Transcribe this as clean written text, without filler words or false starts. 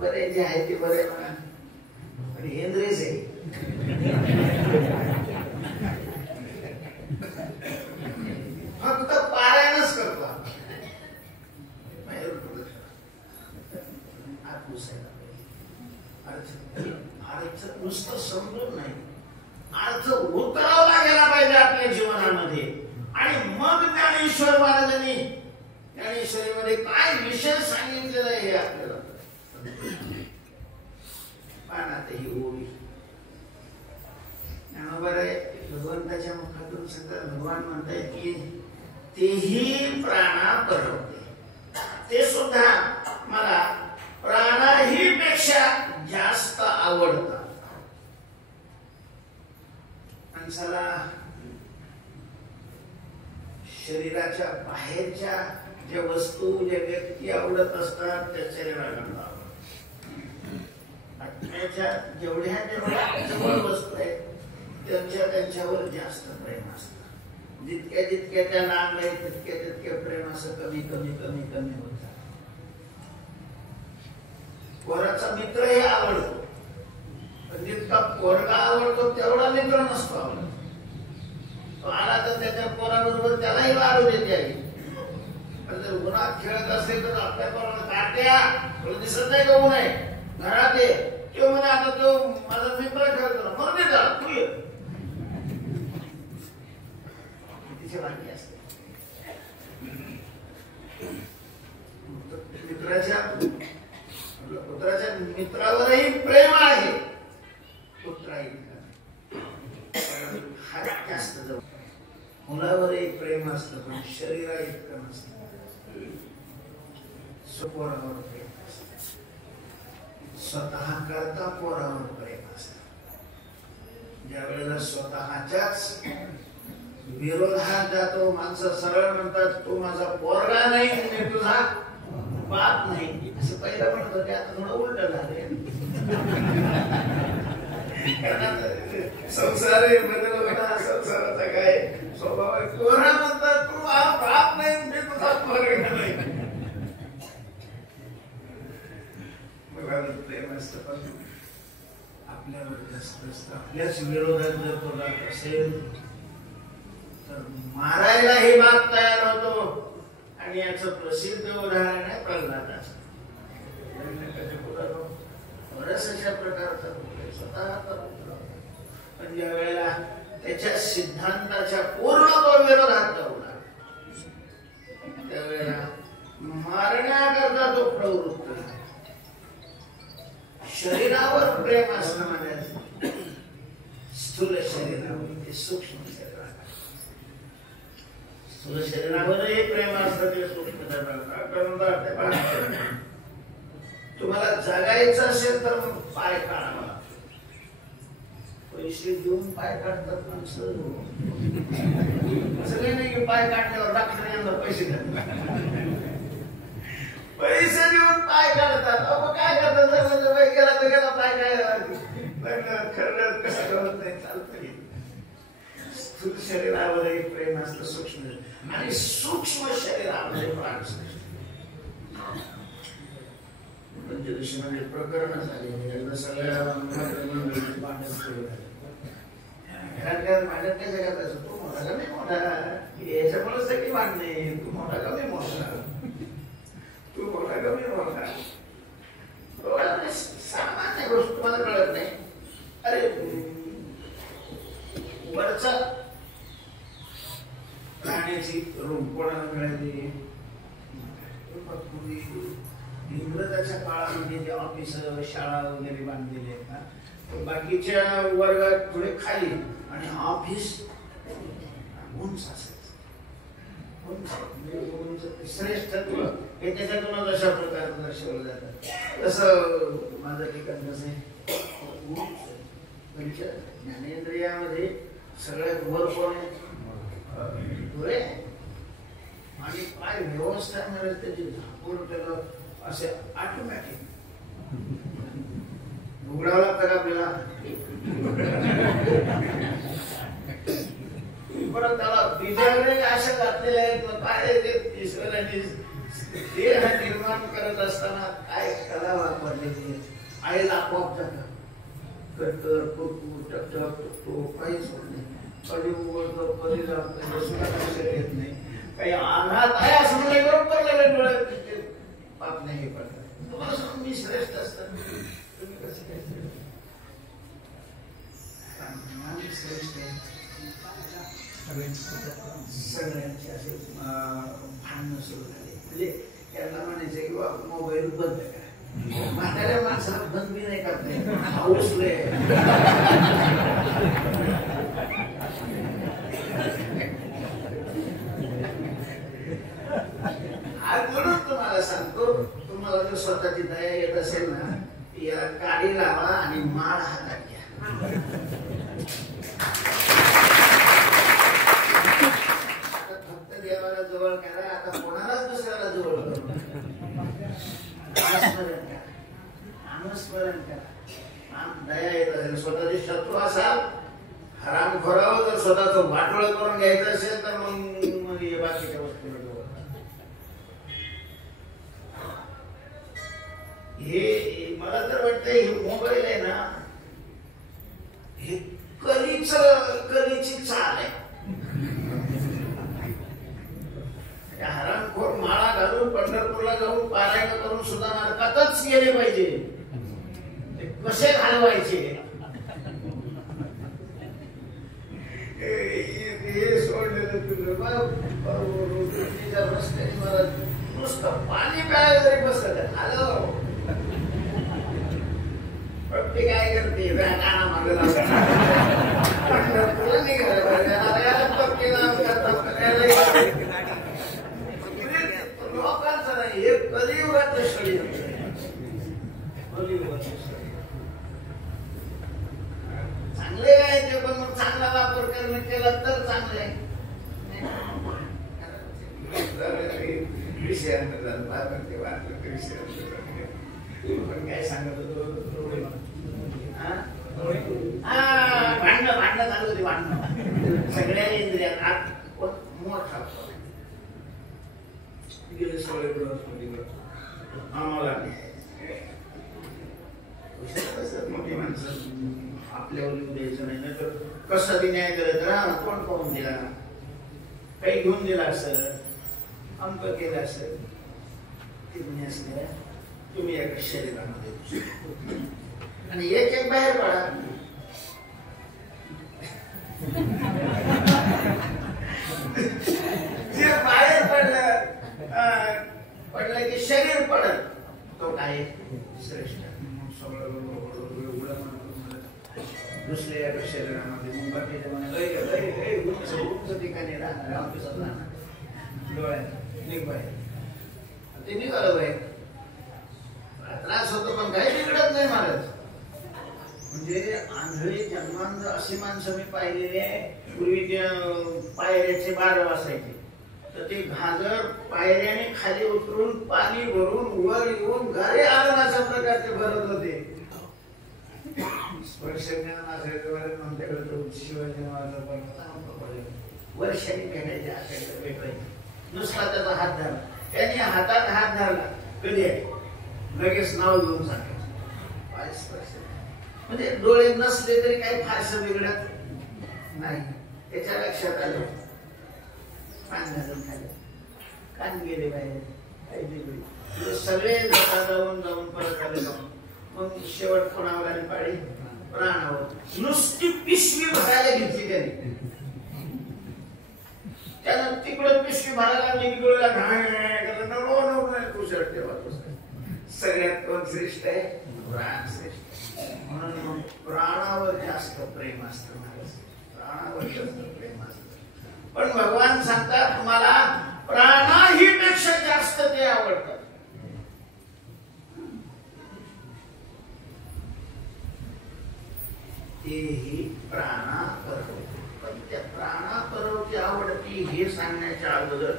बरे जे आहे ते बरे म्हणा, पण इंद्रियच आहे. फक्त पारायणच करतो अर्थ नुसतं समजून नाही, अर्थ उतरवला गेला पाहिजे आपल्या जीवनामध्ये. आणि मग ज्ञानेश्वर महाराजांनी ज्ञानेश्वरीमध्ये काय विशेष सांगितलेलं आहे हे आपल्याला पाहण्यात ही ओवी ज्ञानोबर आहे. भगवंताच्या मुखातून सगळं भगवान म्हणतायत की तेही प्राणा परवते, ते सुद्धा मला प्राणाही पेक्षा जास्त आवडतात. माणसाला शरीराच्या बाहेरच्या ज्या वस्तू ज्या व्यक्ती आवडत असतात त्या शरीराला आत्म्याच्या जेवढ्या जवळ वस्तू आहेत त्यांच्यावर जास्त प्रेम असतं. जितक्या त्या लांब आहेत तितक्या प्रेम असं कमी कमी कमी कमी होत. पोराचा मित्र हे आवडतो, पण जितका पोरगा आवडतो तेवढा मित्र नसतो आवडतो. तो आला तर त्याच्या पोराबरोबर त्यालाही वाढू देते आई. पण जर उन्हात खेळत असेल तर आपल्या पोराला काट्या तुला दिसत नाही का ऊन आहे घरात ये, किंवा म्हणे आता तो माझा मित्र खेळतो म्हणून दे जा तू ये. तिची वाटली असते पुत्राच्या मित्रावरही प्रेम आहे, पुत्राही जास्त जवळ. मुलावरही प्रेम असतं पण शरीरा इतकं नसतं. पोरावर प्रेम असतं, स्वतः करता पोरावर प्रेम असतं. ज्या वेळेला स्वतःच्याच विरोधात जातो माणसं सरळ म्हणतात तू माझा पोरगा नाही मी तुझा बाप नाही असं पहिलं म्हणत होते, आता थोडं उलट झाले. संसार संसाराचा काय स्वभाव आहे. पोरा म्हणतात तू बाप नाही मी तुझा पोरगा नाही. प्रेम असतं पण आपल्यावर जास्त असतं. आपल्याच विरोधात जर तो जात असेल तर मारायलाही बाप तयार होतो. आणि याचं प्रसिद्ध उदाहरण आहे प्रल्हादाचं. बऱ्याच अशा प्रकारचा स्वतःचा पुत्र, पण ज्या वेळेला त्याच्या सिद्धांताच्या पूर्ण तो विरोधात लावला त्यावेळेला मारण्याकरता तो प्रवृत्त झाला. शरीरावर प्रेम असणं म्हणायचं स्थूल शरीरावर ते सूक्ष्म शरीरावर. स्थूल शरीरावरही प्रेम असतं ते सूक्ष्म शरीरावर. तुम्हाला जगायचं असेल तर मग पाय काढावा लागतो. पैसे देऊन पाय काढतात माणसं. असं काही नाही की पाय काढल्यावर डॉक्टर यांना पैसे देतात. पैसे देऊन पाय काढतात. अहो काय करतात गेला तर गेला पाय काय खरं कसं करत नाही चालतं. स्थूल शरीरावरही प्रेम असतं सूक्ष्म आणि सूक्ष्म शरीरामध्ये प्राण असतं. पंचदशीमध्ये प्रकरण झाले सगळ्या भांडण सुरू झाले. भांडण काय जगात असं तू मोठा का नाही मोठा याच्यामुळे सगळी भांडणे. तू मोठा का नाही मोठा, तू मोठा का नाही मोठा. सामान्य गोष्ट तुम्हाला कळत नाही. अरे वरचा राहण्याची रूम कोणाला मिळाली. इंग्रजाच्या काळामध्ये जे ऑफिस शाळा वगैरे बांधलेले आहेत ना, बाकीच्या वर्गात थोडे खाली आणि ऑफिस उंच असायचं. श्रेष्ठत्व हे त्याच्यातूनच अशा प्रकारचं दर्शवलं जातं. तसं माझं ठिकाण कसं आहे ज्ञानेंद्रियामध्ये सगळ्यात वर कोण आहे डोळे आणि पाय व्यवस्था मिळेल त्याची झाकून त्याला असे ऑटोमॅटिक उघडावं लागतं का आपल्याला. परत त्याला बीजाग्रे अशा घातलेल्या आहेत. मग काय ते ईश्वराने देह निर्माण करत असताना काय कला वापरली देते आईला आपोआप जातात कटकर कुरकुर टकटक तो काहीच होत नाही कधी उघडतो कधी जातो हे सुद्धा लक्षात येत नाही काही आघात आहे असं म्हणजे बरोबर लगेच डोळ्यात पाप नाही पडतात तुम्हाला सांगून मी श्रेष्ठ असतात तुम्ही कसं काय श्रेष्ठ आहे सगळ्यांचे असे भांडणं सुरू झाले म्हणजे त्यांना म्हणायचं की बाबा मोबाईल बंद करा म्हाताऱ्या माणसाला बंद बी नाही करता येत हाऊसले आज म्हणून तुम्हाला सांगतो तुम्हाला जर स्वतःची दया येत असेल ना याला काडी लावा आणि माळ हातात घ्या फक्त देवाला जवळ करा आता कोणालाच दुसऱ्याला जवळ करू नामस्मरण करा दया येत असेल स्वतःचे शत्रू असाल हरामखोरावर जर स्वतःचं वाटोळ करून घ्यायचं असेल तर मग बाकीच्या वस्तू हे मला तर वाटतं हे मोबाईल आहे ना हे कलीची चाल आहे हरामखोर माळा घालून पंढरपूरला जाऊन पारायण करून सुद्धा नरकातच गेले पाहिजे कसे घालवायचे हे सोडलेलं रस्त्याने मला नुसतं पाणी प्यायला जरी बसत हॅलो ते काय करते गाणा मागला लोकांचं नाही हे कलियुगाचं शरीर चांगले आहे ते पण मग चांगला वापर करणं केला तर चांगले पण काय सांगत होतो भांडणं चालू होती भांडणं सगळ्या इंद्रियात मोठा गेले सगळे आम्हाला मोठी माणसं आपल्यावर द्यायचं नाही ना तर कसा बी न्याय करत राहा कोण पाहून दिला काही घेऊन दिला असेल अंक केला असेल तुम्ही असले तुम्ही एका शरीरामध्ये आणि एक एक बाहेर पडा जे बाहेर पडलं की शरीर पडत तो काय श्रेष्ठ दुसऱ्या एका शरीरामध्ये मुंबईच्या म्हणाल ठिकाणी राहणार डोळ्यात निघ बाहेर ते निघालं बाहेर त्रास होतो पण काही बिघडत नाही महाराज म्हणजे आंधळी जन्मांध अशी माणसं मी पाहिलेली आहे पूर्वी ते पायऱ्याचे 12 वाजायचे तर ते घागर पायऱ्याने खाली उतरून पाणी भरून वर येऊन घरी आलं अशा प्रकारचे भरत होते स्पर्श ज्ञान असायचं आमच्याकडे तो शिवाजी महाराज वर्षांनी भेटायचे असायचं भेटायचे नुसता त्याचा हात धरला त्याने हातात हात धरला कधी आहे लगेच नाव घेऊन सांगायचं पाय स्पर्श म्हणजे डोळे नसले तरी काही फारसं बिघडत नाही त्याच्या लक्षात आलं कान घालून खाले कान गेले बाहेर काही बिघडले सगळे जाऊन परत आले मग शेवट कोणावर आली पाडी प्राणावर नुसती पिशवी भरायला घेतली त्याने त्यानं तिकडं पिशवी भरायला लागली की डोळ्याला घाण कुशल ठेवा सगळ्यात कोण श्रेष्ठ आहे प्राण श्रेष्ठ म्हणून मग प्राणावर जास्त प्रेम असतं प्राणावर जास्त प्रेम असतं पण भगवान सांगतात मला प्राणाही पेक्षा जास्त ते आवडतात तेही प्राणा परवती पण त्या प्राणा परवती आवडती हे सांगण्याच्या अगोदर